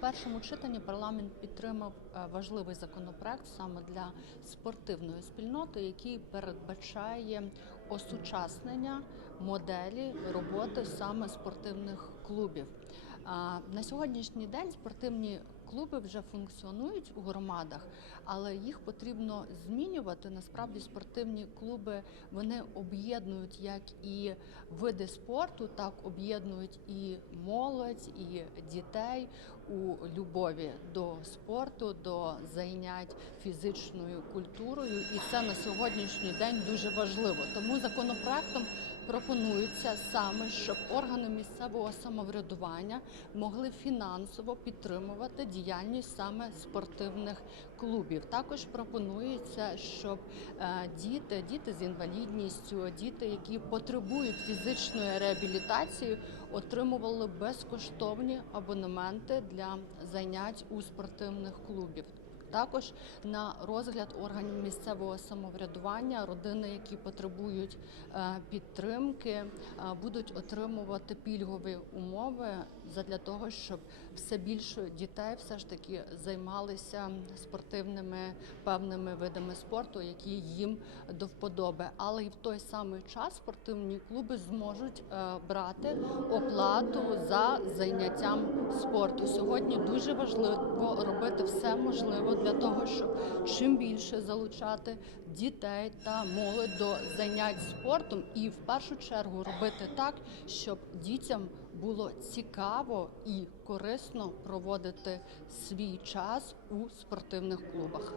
першому читанні парламент підтримав е, важливий законопроект саме для спортивної спільноти, який передбачає осучаснення моделі роботи саме спортивних клубів. На сьогоднішній день спортивні клуби вже функціонують у громадах, але їх потрібно змінювати. Насправді спортивні клуби вони об'єднують як і види спорту, так об'єднують і молодь, і дітей у любові до спорту, до зайнять фізичною культурою. І це на сьогоднішній день дуже важливо. Тому законопроектом пропонується саме, щоб органи місцевого самоврядування могли фінансово підтримувати діяльність саме спортивних клубів. Також пропонується, щоб е, діти, діти з інвалідністю, діти, які потребують фізичної реабілітації, отримували безкоштовні абонементи для занять у спортивних клубів. Також на розгляд органів місцевого самоврядування родини, які потребують е, підтримки, е, будуть отримувати пільгові умови для того, щоб все більше дітей все ж таки займалися спортивними певними видами спорту, які їм до вподоби. Але і в той самий час спортивні клуби зможуть е, брати оплату за заняттям спорту. Сьогодні дуже важливо робити все можливе для того, щоб чим більше залучати дітей та молодь до занять спортом, і в першу чергу робити так, щоб дітям було цікаво і корисно проводити свій час у спортивних клубах.